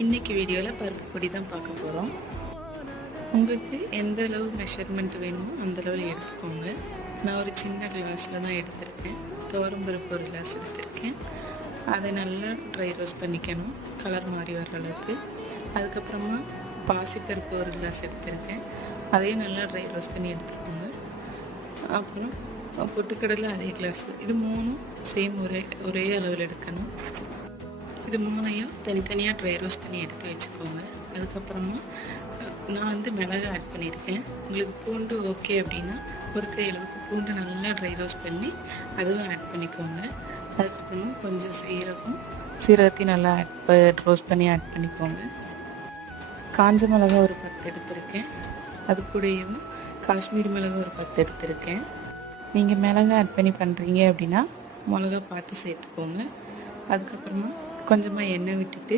இன்றைக்கி வீடியோவில் பருப்பு பொடி தான் பார்க்க போகிறோம். உங்களுக்கு எந்த அளவு மெஷர்மெண்ட் வேணுமோ அந்தளவு எடுத்துக்கோங்க. நான் ஒரு சின்ன கிளாஸில் தான் எடுத்திருக்கேன். துவரம்பருப்பு ஒரு கிளாஸ் எடுத்திருக்கேன். அதை நல்லா ட்ரை ரோஸ்ட் பண்ணிக்கணும், கலர் மாறி வர அளவுக்கு. அதுக்கப்புறமா பாசிப்பருப்பு ஒரு கிளாஸ் எடுத்திருக்கேன். அதையும் நல்லா ட்ரை ரோஸ்ட் பண்ணி எடுத்துக்கோங்க. அப்புறம் பொட்டுக்கடலை அதே கிளாஸில். இது மூணும் சேம் ஒரே அளவில் எடுக்கணும். இது மூணையும் தனித்தனியாக ட்ரை ரோஸ்ட் பண்ணி எடுத்து வச்சுக்கோங்க. அதுக்கப்புறமா நான் மிளகு ஆட் பண்ணியிருக்கேன். உங்களுக்கு பூண்டு ஓகே அப்படின்னா ஒரு கை அளவுக்கு பூண்டு நல்லா ட்ரை ரோஸ்ட் பண்ணி அதுவும் ஆட் பண்ணிக்கோங்க. அதுக்கப்புறமா கொஞ்சம் சீரகத்தையும் நல்லா ரோஸ்ட் பண்ணி ஆட் பண்ணிக்கோங்க. காஞ்ச மிளகா ஒரு 10 எடுத்திருக்கேன். அது கூடயும் காஷ்மீரி மிளகு ஒரு 10 எடுத்திருக்கேன். நீங்கள் மிளகா ஆட் பண்ணி பண்ணுறீங்க அப்படின்னா மிளகா பார்த்து சேர்த்துக்கோங்க. அதுக்கப்புறமா கொஞ்சமாக எண்ணெய் விட்டுட்டு